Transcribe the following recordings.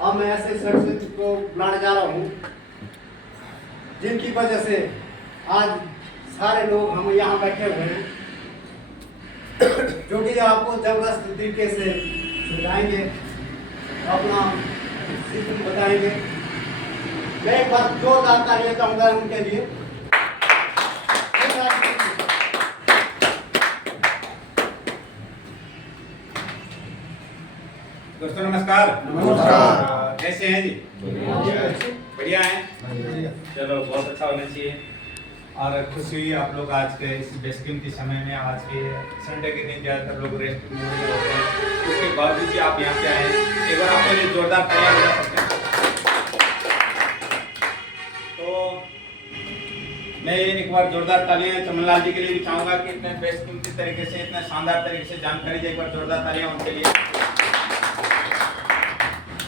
अब मैं ऐसे शख्स को बुलाने जा रहा हूँ जिनकी वजह से आज सारे लोग हम यहाँ बैठे हुए हैं, जो कि आपको जबरदस्त तरीके से सुझाएंगे, अपना सिस्टम बताएंगे। मैं एक बार जोरदार तालियां चाहूंगा उनके लिए। दोस्तों नमस्कार। नमस्कार। कैसे हैं जी? बढ़िया हैं। चलो बहुत अच्छा होना चाहिए। और खुशी हुई आप लोग आज के इस बेशकीमती समय में, आज के संडे के दिन ज़्यादातर लोग रेस्ट मूड में होते हैं, उसके बावजूद भी आप यहाँ पे आए। एक बार आपके लिए जोरदार तालियां बजा सकते हैं। तो मैं एक बार जोरदार तालियां चमनलाल जी के लिए भी चाहूँगा कि इतने बेशकीमती तरीके से, इतने शानदार तरीके से जानकारी दी। एक बार जोरदार तालियां उनके लिए।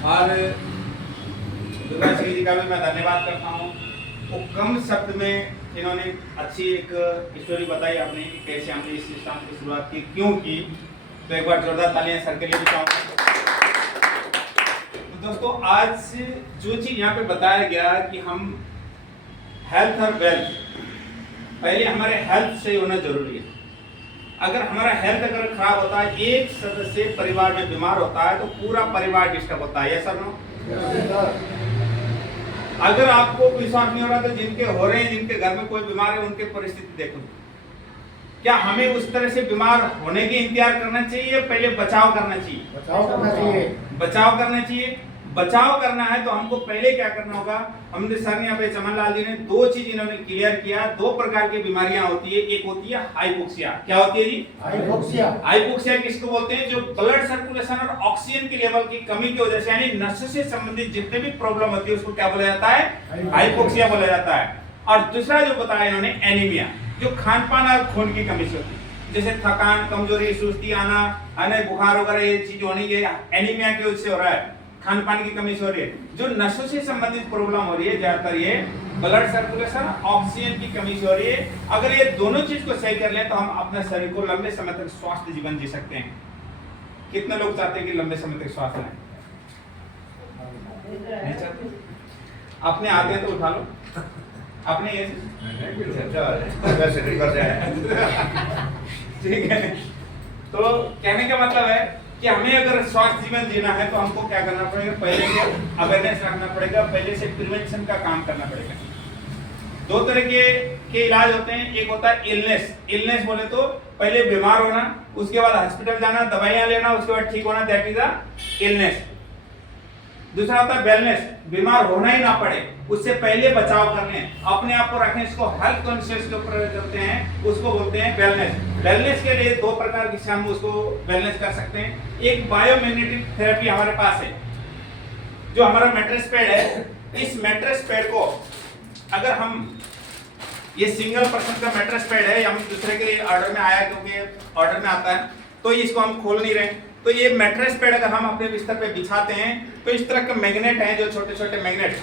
और दुर्गा श्री जी का भी मैं धन्यवाद करता हूँ। वो कम शब्द में इन्होंने अच्छी एक स्टोरी बताई आपने कि कैसे हमने इस सिस्टम की शुरुआत की, क्यों की। तो एक बार जोरदार तालियां सर के लिए भी चाहूँगा। तो दोस्तों आज जो चीज़ यहाँ पे बताया गया कि हम हेल्थ और वेल्थ, पहले हमारे हेल्थ सही होना जरूरी है। अगर हमारा हेल्थ अगर खराब होता है, एक सदस्य परिवार में बीमार होता है तो पूरा परिवार डिस्टर्ब होता है। ऐसा ना, अगर आपको विश्वास नहीं हो रहा तो जिनके हो रहे हैं, जिनके घर में कोई बीमार है, उनके परिस्थिति देखो। क्या हमें उस तरह से बीमार होने की इंतजार करना चाहिए, पहले बचाव करना चाहिए? बचाव करना चाहिए। बचाव करना चाहिए। बचाव करना है तो हमको पहले क्या करना होगा? हमने सर ने यहाँ पे चमनलाल जी ने दो चीज इन्होंने क्लियर किया। दो प्रकार की बीमारियां होती है। एक होती है हाइपोक्सिया। क्या होती है जी? हाइपोक्सिया। हाइपोक्सिया किसको बोलते हैं? जो ब्लड सर्कुलेशन और ऑक्सीजन की लेवल की कमी की वजह से, यानी नसों से संबंधित जितने भी प्रॉब्लम होती है उसको क्या बोला जाता है? हाइपोक्सिया बोला जाता है। और दूसरा जो बताया इन्होंने, एनीमिया, जो खान पान और खून की कमी से होती है, जैसे थकान, कमजोरी, सुस्ती आना, बुखार वगैरह, ये चीज होनी, ये एनीमिया की वजह से हो रहा है, खान पान की कमी से हो रही है। जो नसों से संबंधित प्रॉब्लम हो रही है, ज्यादातर ये ब्लड सर्कुलेशन, ऑक्सीजन की कमी से हो रही है। अगर ये दोनों चीज को सही कर लें तो हम अपने शरीर को लंबे समय तक स्वस्थ जीवन जी सकते हैं। कितने लोग चाहते हैं कि लंबे समय तक स्वस्थ रहें? नहीं चाहते? अपने आते हैं तो उठा लो अपने ये ठीक है। तो कहने का मतलब है कि हमें अगर स्वास्थ्य जीवन जीना है तो हमको क्या करना पड़ेगा? पहले से अवेयरनेस रखना पड़ेगा, पहले से प्रिवेंशन का काम करना पड़ेगा। दो तरह के इलाज होते हैं। एक होता है इलनेस। इलनेस बोले तो पहले बीमार होना, उसके बाद हॉस्पिटल जाना, दवाइयां लेना, उसके बाद ठीक होना, दैट इज अ इलनेस। दूसरा होता है वेलनेस, बीमार होना ही ना पड़े, उससे पहले बचाव करने, अपने आप को रखें, इसको हेल्थ कॉन्शियस के ऊपर करते हैं, उसको बोलते हैं वेलनेस। वेलनेस के लिए दो प्रकार की से हम उसको वेलनेस कर सकते हैं। एक बायोमैग्नेटिक थेरेपी हमारे पास है, जो हमारा मैट्रेस पैड है। इस मैट्रेस पैड को अगर हम, ये सिंगल पर्सन का मैट्रेस पैड है, हम दूसरे के ऑर्डर में आया क्योंकि ऑर्डर में आता है, तो इसको हम खोल नहीं रहे। तो ये मैट्रेस पैड अगर हम अपने बिस्तर पे बिछाते हैं तो इस तरह के मैग्नेट हैं, जो छोटे छोटे मैग्नेट,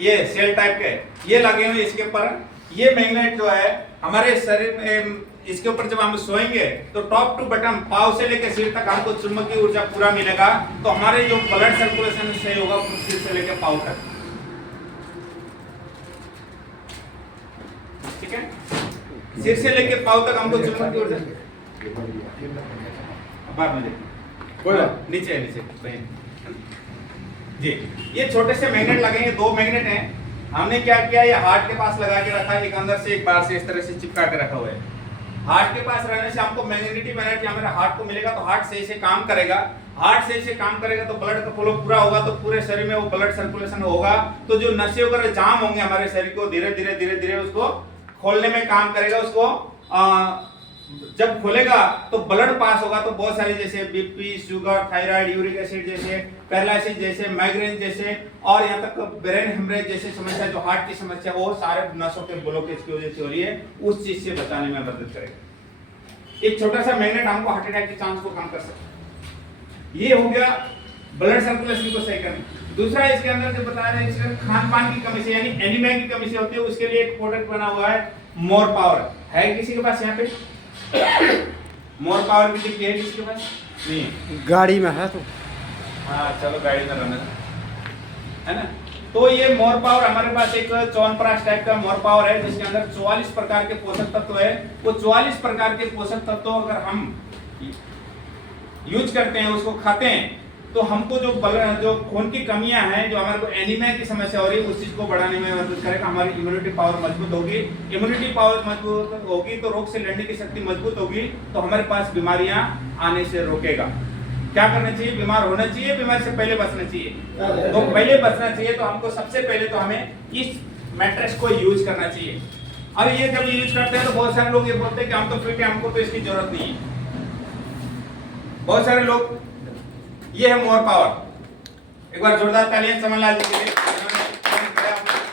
ये सेल टाइप के, ये लगे हुए इसके ऊपर। ये मैग्नेट जो है हमारे शरीर में, इसके ऊपर जब हम सोएंगे तो टॉप टू बटन, पाँव से लेकर सिर तक हमको चुंबकीय ऊर्जा पूरा मिलेगा। तो हमारे जो ब्लड सर्कुलेशन सही होगा सिर से लेकर पाँव तक। ठीक है, सिर से लेकर पाँव तक हमको चुंबकीय ऊर्जा, बाद में नीचे जी। ये छोटे से मैग्नेट लगेंगे, दो मैग्नेट हैं। हमने क्या किया, ये हार्ट के पास लगा के रखा है, एक अंदर से एक बाहर से इस तरह से चिपका के रखा हुआ है। हार्ट के पास रहने से हमको मैग्नेटिक एनर्जी हमारे हार्ट को मिलेगा, तो हार्ट सही से काम करेगा। हार्ट सही से काम करेगा तो ब्लड का फ्लो पूरा होगा, तो पूरे शरीर में वो ब्लड सर्कुलेशन होगा। तो जो नसें वगैरह जाम होंगे हमारे शरीर को, धीरे धीरे धीरे धीरे उसको खोलने में काम करेगा। उसको जब खोलेगा तो ब्लड पास होगा, तो बहुत सारी जैसे BP, sugar, thyroid, uric acid जैसे, पैरालिसिस जैसे, माइग्रेन जैसे, और यहाँ तक ब्रेन हेमरेज जैसे समस्या, जो हार्ट की समस्या, वो सारे नसों के ब्लॉकेज की वजह से हो रही है, उस चीज से बचाने में मदद करेगा। एक छोटा सा मैग्नेट हमको हार्ट अटैक के चांस को कम कर सकता है। ये हो गया ब्लड सर्कुलेशन को सही करने। दूसरा इसके अंदर जो बताया है, इसके खान पान की कमी से, यानी एनीमिया की कमी से होती है, उसके लिए एक प्रोडक्ट बना हुआ है, मोर पावर। है किसी के पास यहाँ पे मोर पावर की डिब्बी है? किसी के पास नहीं? गाड़ी में है तो हाँ चलो गाड़ी में रहने दो, है ना। तो ये मोर पावर हमारे पास एक च्यवनप्राश टाइप का मोर पावर है जिसके अंदर 44 प्रकार के पोषक तत्व है। वो 44 प्रकार के पोषक तत्वों अगर हम यूज करते हैं, उसको खाते हैं, तो हमको जो खून की कमियां हैं, जो हमारे को एनीमिया की समस्या हो रही है, उस चीज को बढ़ाने में मदद करेगा। हमारी इम्यूनिटी पावर मजबूत होगी, इम्यूनिटी पावर मजबूत होगी तो रोग से लड़ने की शक्ति मजबूत होगी, तो हमारे पास बीमारियां आने से रोकेगा। क्या करना चाहिए? बीमार होना चाहिए, बीमारी से पहले बचना चाहिए। तो पहले बचना चाहिए तो हमको सबसे पहले तो हमें इस मैट्रेस को यूज करना चाहिए। और ये जब यूज करते हैं तो बहुत सारे लोग ये बोलते हैं कि हम तो फिट है, हमको तो इसकी जरूरत नहीं है। बहुत सारे लोग, ये है मोर पावर। एक बार जोरदार तालियां चमनलाल जी के लिए,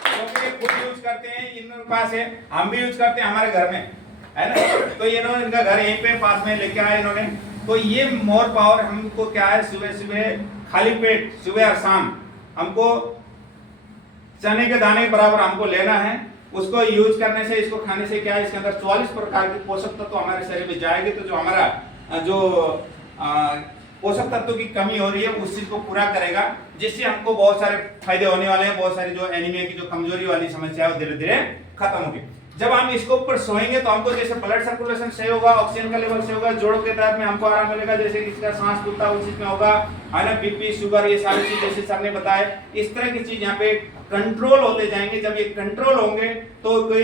क्योंकि खुद यूज करते हैं, इनके पास है, हम भी यूज करते हैं हमारे घर में, है ना। तो इन्होंने, इनका घर यहीं पे पास में लेके आए इन्होंने। तो ये मोर पावर हमको क्या है, सुबह सुबह खाली पेट, सुबह और शाम हमको चने के दाने के बराबर हमको लेना है। उसको यूज करने से, इसको खाने से क्या है, इसके अंदर 44 प्रकार के पोषक तत्व हमारे शरीर में जाएंगे, तो जो हमारा जो पोषक तत्वों की कमी हो रही है उस चीज को पूरा करेगा, जिससे हमको बहुत सारे फायदे होने वाले हैं। बहुत सारी जो एनीमिया की जो कमजोरी वाली समस्या है वो धीरे धीरे खत्म होगी। जब हम इसके ऊपर सोएंगे तो हमको जैसे ब्लड सर्कुलेशन सही होगा, ऑक्सीजन का लेवल सही होगा, जोड़ों के दर्द में हमको आराम मिलेगा, जैसे किसी का सांस फूलता है उस चीज में होगा, है ना। बीपी, शुगर, ये सारी चीज जैसे सर ने बताया, इस तरह की चीज यहाँ पे कंट्रोल होते जाएंगे। जब ये कंट्रोल होंगे तो कोई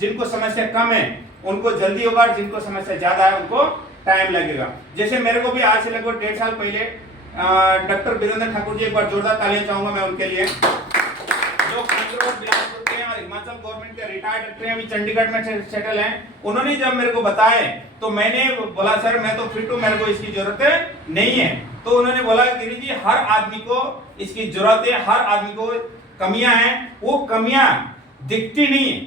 जिनको समस्या कम है उनको जल्दी होगा, जिनको समस्या ज्यादा है उनको टाइम लगेगा। जैसे मेरे को भी आज से लगभग 1.5 साल पहले डॉक्टर वीरेंद्र ठाकुर जी, एक बार जोरदार तालियां चाहूंगा मैं उनके लिए, जो बिलासपुर के और हिमाचल गवर्नमेंट के रिटायर्ड डॉक्टर हैं, अभी चंडीगढ़ में सेटल हैं। उन्होंने जब मेरे को बताए तो मैंने बोला सर मैं तो फिट हूं, मेरे को इसकी जरूरत नहीं है। तो उन्होंने बोला गिरी जी हर आदमी को इसकी जरूरत है, हर आदमी को कमियां हैं, वो कमियां दिखती नहीं है।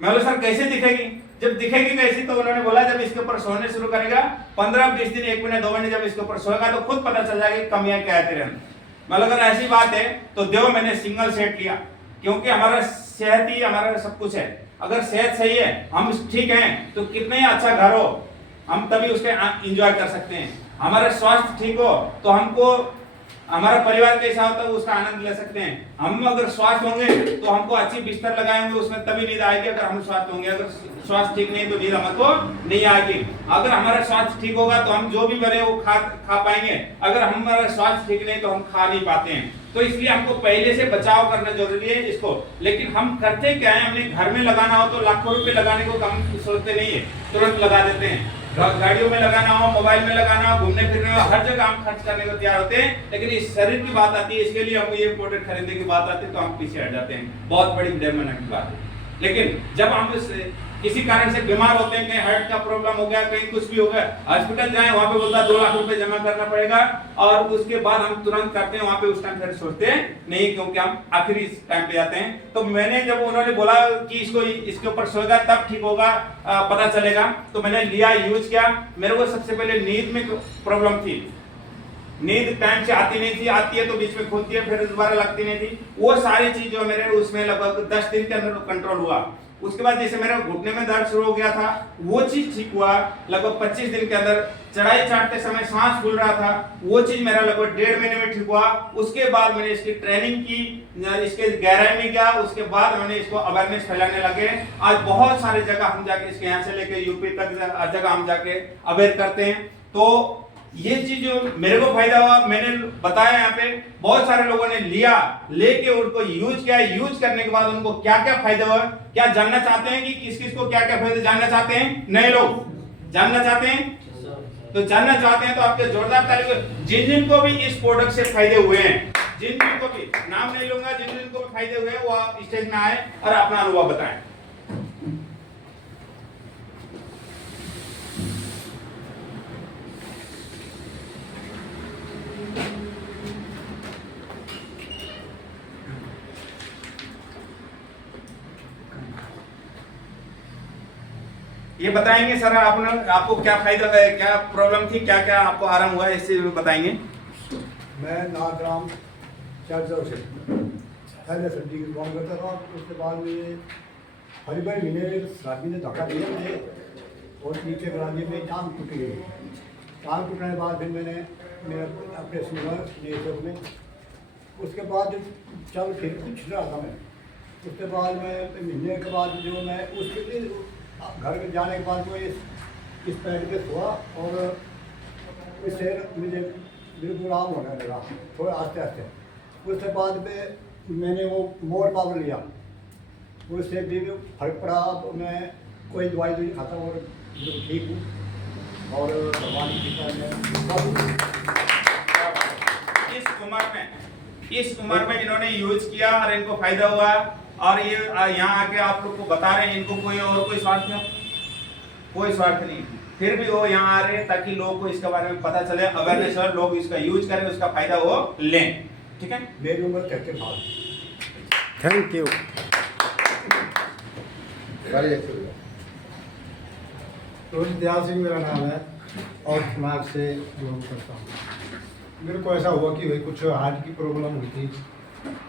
मैं बोला सर कैसे दिखेगी? जब दिखेगी कैसी? तो उन्होंने बोला जब इसके ऊपर सोने शुरू करेगा, 15-20 दिन, 1 महीने 2 महीने जब इसके ऊपर सोएगा तो खुद पता चल जाएगा कमियां क्या है तेरे अंदर। मतलब अगर ऐसी बात है तो देव मैंने सिंगल सेट लिया, क्योंकि हमारा सेहत ही हमारा सब कुछ है। अगर सेहत सही है, हम ठीक हैं, तो कितना ही अच्छा घर हो हम तभी उसके एंजॉय कर सकते हैं। हमारा स्वास्थ्य ठीक हो तो हमको हमारा परिवार कैसा होता है उसका आनंद ले सकते हैं। हम अगर स्वास्थ्य होंगे तो हमको अच्छी बिस्तर लगाएंगे, उसमें तभी नींद आएगी अगर हम स्वास्थ्य होंगे। अगर स्वास्थ्य ठीक नहीं तो नींद हमको नहीं आएगी। अगर हमारा स्वास्थ्य ठीक होगा तो हम जो भी बने वो खा पाएंगे, अगर हमारा स्वास्थ्य ठीक नहीं तो हम खा नहीं पाते हैं। तो इसलिए हमको पहले से बचाव करना जरूरी है इसको। लेकिन हम करते क्या है, हमने घर में लगाना हो तो लाखों रुपए लगाने को कम सोचते नहीं है, तुरंत लगा देते हैं। गाड़ियों में लगाना हो, मोबाइल में लगाना हो, घूमने फिरने हो, हर जगह हम खर्च करने को तैयार होते हैं। लेकिन इस शरीर की बात आती है, इसके लिए हमको ये प्रोडक्ट खरीदने की बात आती है तो हम पीछे हट जाते हैं। बहुत बड़ी विडंबना की बात है। लेकिन जब हम किसी कारण से बीमार होते हैं, कहीं हार्ट का प्रॉब्लम हो गया, कहीं कुछ भी हो गया, हॉस्पिटल जाएं, वहां पे बोलता 2 लाख रुपए जमा करना पड़ेगा, और उसके बाद हम तुरंत करते हैं। वहां पे उस टाइम फिर सोचते नहीं, क्योंकि हम आखिरी टाइम पे जाते हैं। तो मैंने जब उन्होंने बोला कि इसके ऊपर सोएगा तब ठीक होगा, पता चलेगा, तो मैंने लिया, यूज किया। मेरे को सबसे पहले नींद में प्रॉब्लम थी, नींद टाइम से आती नहीं थी, आती है तो बीच में खुलती है, फिर दोबारा लगती नहीं थी। वो सारी चीज जो मेरे उसमें लगभग 10 दिन के अंदर कंट्रोल हुआ। उसके बाद जैसे मेरे घुटने में दर्द शुरू हो गया था, वो चीज ठीक हुआ लगभग 25 दिन के अंदर। चढ़ाई चढ़ते समय सांस फूल रहा था, वो चीज मेरा लगभग 1.5 महीने में ठीक हुआ। उसके बाद मैंने इसकी ट्रेनिंग की, इसके गहराई में गया, उसके बाद मैंने इसको अवेयरनेस फैलाने लगे। आज बहुत सारी जगह हम जाके, इसके यहाँ से लेके यूपी तक जगह हम जाके अवेयर करते हैं। तो ये चीज जो मेरे को फायदा हुआ, मैंने बताया, यहाँ पे बहुत सारे लोगों ने लिया, लेके उनको यूज किया। यूज करने के बाद उनको क्या क्या फायदा हुआ, क्या जानना चाहते हैं कि किस किस को क्या क्या फायदे जानना चाहते हैं? नए लोग जानना चाहते हैं? तो जानना चाहते हैं तो आपके जोरदार तालियां। जिन जिन को भी इस प्रोडक्ट से फायदे हुए हैं, जिन जिन को भी, नाम नहीं लूंगा, जिन जिन को भी फायदे हुए हैं वो स्टेज में आए और अपना अनुभव बताएं। ये बताएंगे सर, आपको क्या फायदा है, क्या प्रॉब्लम थी, क्या क्या आपको आराम हुआ, इस चीज में बताएंगे। मैं नागराम चार्जर से पहले सब्जी की दुकान करता था, उसके बाद में हरिभाई महीने शादी ने धक्का दिया थे और नीचे गराजे में जान टूट गई। टांग टूटने के बाद फिर मैंने मेरा ऑपरेशन हुआ नेचर में। उसके बाद चल फिर कुछ रहा था मैं। उसके बाद मैं महीने के बाद जो मैं उसके लिए घर में जाने के बाद वो इस पैर पे हुआ और इससे मुझे बिल्कुल आराम होने लगा थोड़ा आस्ते आस्ते। उसके बाद में मैंने वो मोर पावर लिया, उससे भी फर्क पड़ा। अब मैं कोई दवाई नहीं खाता और बिल्कुल ठीक हूँ और भगवान की कृपा में इस उम्र में इन्होंने यूज किया और इनको फायदा हुआ और ये यहाँ आके आप लोग को बता रहे हैं इनको कोई स्वार्थ नहीं, कोई स्वार्थ नहीं, फिर भी वो यहाँ आ रहे हैं ताकि लोगों को इसके बारे में पता चले, अवेयरनेस और लोग इसका यूज करें, उसका फायदा वो लें। ठीक है, मेरी उम्र 33 साल। Thank you. रोहित दयाल सिंह मेरा नाम है और समाज से बिलोंग करता हूँ। मेरे को ऐसा हुआ कि भाई कुछ हार्ट की प्रॉब्लम हुई थी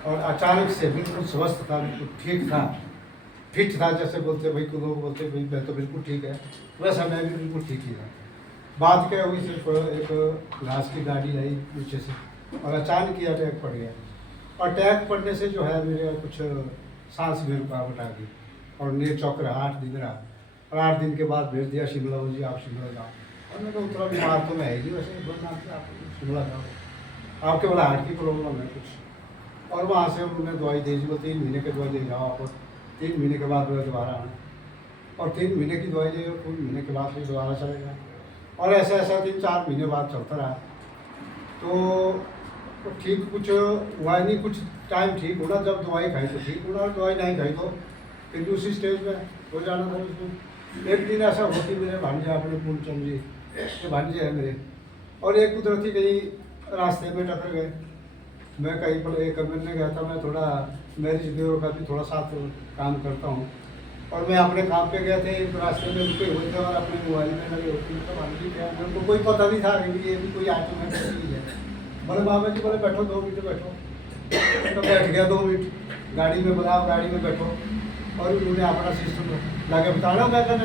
और अचानक से बिल्कुल स्वस्थ था, बिल्कुल ठीक था, फिट था। जैसे बोलते भाई को लोग बोलते भाई मैं तो बिल्कुल ठीक है, वैसा मैं भी बिल्कुल ठीक ही था। बात क्या हुई, सिर्फ एक घास की गाड़ी आई पीछे से और अचानक ही अटैक पड़ गया। अटैक पड़ने से जो है मेरे कुछ सांस में रुकावट आ गई और नीर चौक रहा, 8 दिन रहा और 8 दिन के बाद भेज दिया शिमला। जी आप शिमला जाओ और मैं तो उतना बीमार तो मैं है ही, वैसे बोलना आप शिमला जाओ, आपके बोला हार्ट की प्रॉब्लम है कुछ। और वहाँ से उन्होंने दवाई दे दी, वो 3 महीने की दवाई दे जाओ आप, 3 महीने के बाद वो दोबारा आना और 3 महीने की दवाई दे, 3 महीने के बाद फिर दोबारा चलेगा और ऐसा 3-4 महीने बाद चलता रहा। तो ठीक कुछ हुआ नहीं, कुछ टाइम ठीक होना, जब दवाई खाई तो ठीक होना और दवाई नहीं खाई तो फिर दूसरी स्टेज में हो जाना था उसमें। एक दिन ऐसा हुआ कि मेरे भांजे अपने पूर्णचंद जी के भांजे हैं मेरे, और एक कुदरती कहीं रास्ते में टकर गए। मैं कहीं पर एक मिलने गया था, मैं थोड़ा मैरिज ब्यूरो का भी थोड़ा साथ काम करता हूँ और मैं अपने काम पे गए थे, रास्ते में रुके हुए थे और अपने मोबाइल में लगे होते हैं। तो भांजी क्या, मेरे को कोई पता नहीं था कि ये भी कोई ऑटोमेटिक चीज़ है। बोले मामा जी, बोले बैठो 2 मिनट बैठो। तो बैठ गया 2 मिनट, गाड़ी में बुलाओ, गाड़ी में बैठो और उन्होंने अपना सिस्टम लाके बताना। मैं कहना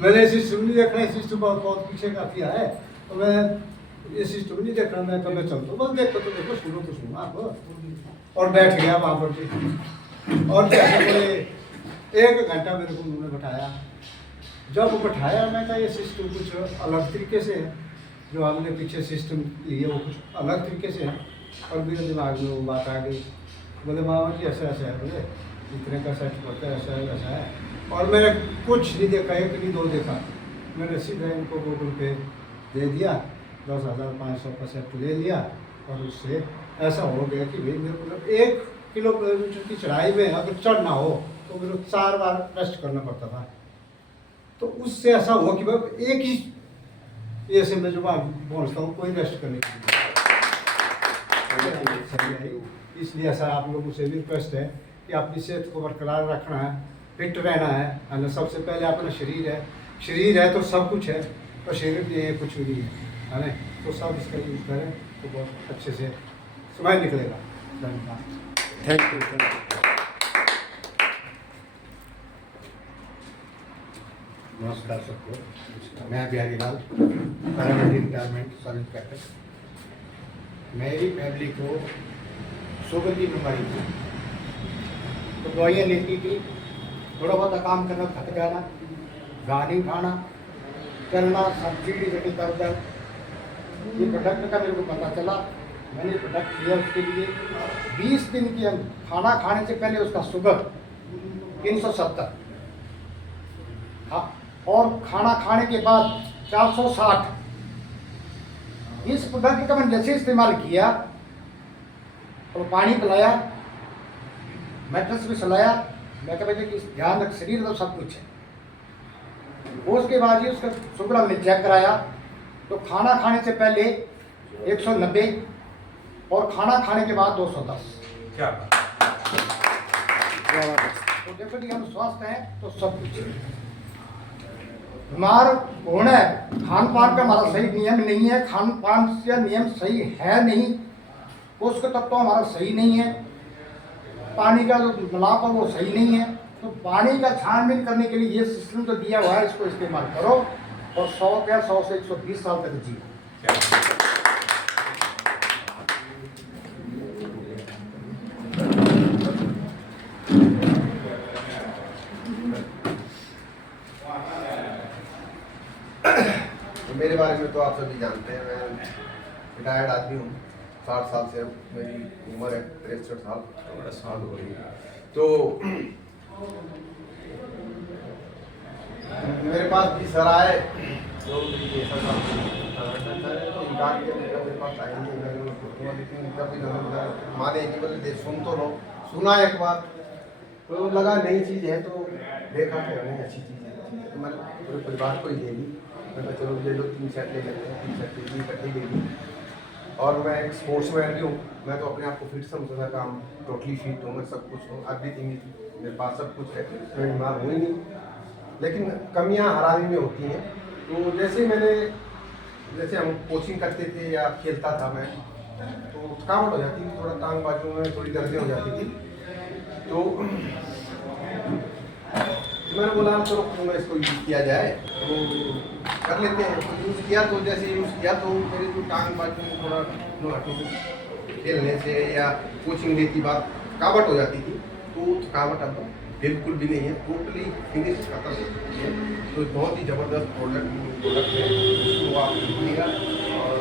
मैंने सिस्टम नहीं देखना है, सिस्टम बहुत पीछे का किया है तो मैं ये सिस्टम नहीं देखना। मैं कभी चलता हूँ, बस देखो तो देखो, सुनो तो सुनो आप। और बैठ गया वहाँ पर जी और जैसे बोले 1 घंटा मेरे को उन्होंने बैठाया। जब बैठाया मैं कहा ये सिस्टम कुछ अलग तरीके से है, जो हमने पीछे सिस्टम लिए वो कुछ अलग तरीके से है। और मेरे दिमाग में वो बात आ गई, बोले मामा जी ऐसा ऐसा है, बोले इतने का सेट होता है, ऐसा है वैसा है। और मैंने कुछ नहीं देखा, 1 नहीं 2 देखा, मैंने सीधा इनको गूगल पे दे दिया, 10,500 का सेट ले लिया और उससे ऐसा हो गया कि भाई मेरे को 1 किलोमीटर की चढ़ाई में अगर चढ़ना हो तो मेरे को 4 बार रेस्ट करना पड़ता था। तो उससे ऐसा हुआ कि भाई एक ही ऐसे में जो पहुँचता हूँ, कोई रेस्ट करने की इसलिए ऐसा आप लोगों से भी रिक्वेस्ट है कि अपनी सेहत को बरकरार रखना है, फिट रहना है ना। सबसे पहले अपना शरीर है तो सब कुछ है, तो शरीर नहीं है कुछ भी नहीं है ना। तो सब इसका यूज करें तो बहुत अच्छे से समय निकलेगा। धन्यवाद। Thank you. नमस्कार सबको, मैं बिहारी लाल, पैरामिलिट्री रिटायरमेंट सब इंस्पेक्टर। मेरी फैमिली को शुगर की बीमारी थी, तो दवाइयाँ लेती थी, थोड़ा बहुत काम करना, थक जाना, गाड़ी उठाना, चलना, सब सीढ़ी चढ़ी कर दर्द। ये प्रोडक्ट का मेरे को पता चला, मैंने प्रोडक्ट लिया। उसके लिए 20 दिन की हम खाना खाने से पहले उसका शुगर 370 और खाना खाने के बाद 460। इस प्रोडक्ट का मैंने जैसे इस्तेमाल किया और पानी पिलाया, मैट्रेस भी सुलाया, मैं कह कि ध्यान रख, शरीर तो सब कुछ है। उसके बाद ही उसका शुगर हमने चेक कराया तो खाना खाने से पहले 190 और खाना खाने के बाद 210। क्या बात। तो देखो कि हम स्वस्थ हैं तो सब कुछ है। बीमार होना है, खान पान का हमारा सही नियम नहीं है, खान पान का नियम सही है नहीं, पोषक तत्व हमारा सही नहीं है, पानी का जो मिलाप है वो सही नहीं है। तो पानी का छानबीन करने के लिए ये सिस्टम जो दिया हुआ है, इसको इस्तेमाल करो और 100 से 120 साल तक जिए। मेरे बारे में तो आप सभी जानते हैं, मैं रिटायर्ड आदमी हूँ। 60 साल से मेरी उम्र है, 63 साल हो रही है। तो मेरे पास भी सर आए जो ऐसा इनकार किया, मेरे पास आएंगे, लेकिन जब भी माने कि बोले सुन तो लो, सुना एक बार तो लगा नई चीज़ है, तो देखा कि नहीं अच्छी चीज़ है, तो मैंने पूरे परिवार को ही ले ली। मैं चलो ले लो, 3 सेट ले लेते हैं, 3 सेट ले इकट्ठी ले ली। और मैं एक स्पोर्ट्समैन भी हूँ, मैं तो अपने आप को फिट समझता था, हम टोटली फिट हूँ, मैं सब कुछ हूँ, एवरीथिंग मेरे पास सब कुछ है, मैं बीमार हुई नहीं। लेकिन कमियाँ हर आदमी में होती हैं। तो जैसे हम कोचिंग करते थे या खेलता था मैं, तो थकावट हो जाती थी, थोड़ा टांग बाजू में थोड़ी दर्दें हो जाती थी। तो मैंने बोला चलो क्यों ना इसको यूज़ किया जाए, तो कर लेते हैं। तो यूज़ किया, तो जैसे यूज़ किया तो मेरे जो टांग बाजू में थोड़ा खेलने से या कोचिंग लेती बात थकावट हो जाती थी, तो थकावट अब बिल्कुल भी नहीं है, टोटली फिनिश खत्म है। तो बहुत ही ज़बरदस्त प्रोडक्ट है, उसको आप लीजिएगा और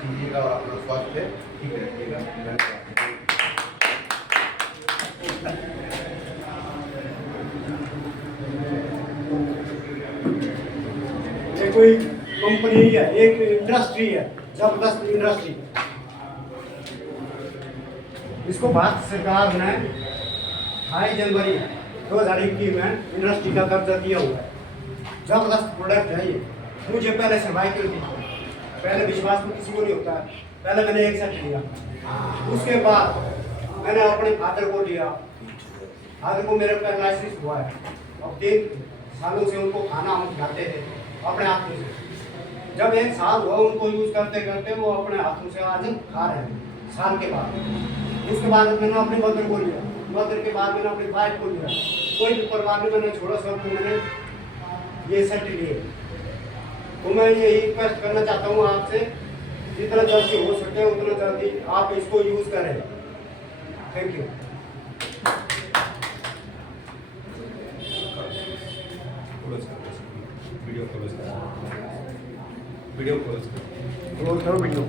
कीजिएगा और अपना स्वास्थ्य ठीक रखिएगा। धन्यवाद। ये कोई कंपनी है, एक इंडस्ट्री है, जबरदस्त इंडस्ट्री। इसको भारत सरकार ने 28 जनवरी 2021 में इंडस्ट्री का दर्जा दिया हुआ है। जबरदस्त प्रोडक्ट है ये। मुझे पहले सर्वाइकल थी, पहले विश्वास तो किसी को नहीं होता है। पहले मैंने एक सेट लिया, उसके बाद मैंने अपने फादर को लिया। फादर को मेरे पैरालिसिस हुआ है, अब 3 सालों से उनको खाना हम खिलाते थे अपने हाथों से। जब 1 साल हुआ उनको यूज़ करते करते, वो अपने हाथों से आज खा रहे हैं। साल के बाद उसके बाद मैंने अपनी मदर को लिया, मदर के बाद मैंने अपनी वाइफ को लिया। कोई भी परिवार में मैंने छोड़ा, सब को मैंने ये सेट लिए। तो मैं यही रिक्वेस्ट करना चाहता हूँ आपसे, जितना जल्दी हो सके उतना जल्दी आप इसको यूज़ करें। Thank you. वीडियो क्लोज करो। क्लोज करो वीडियो।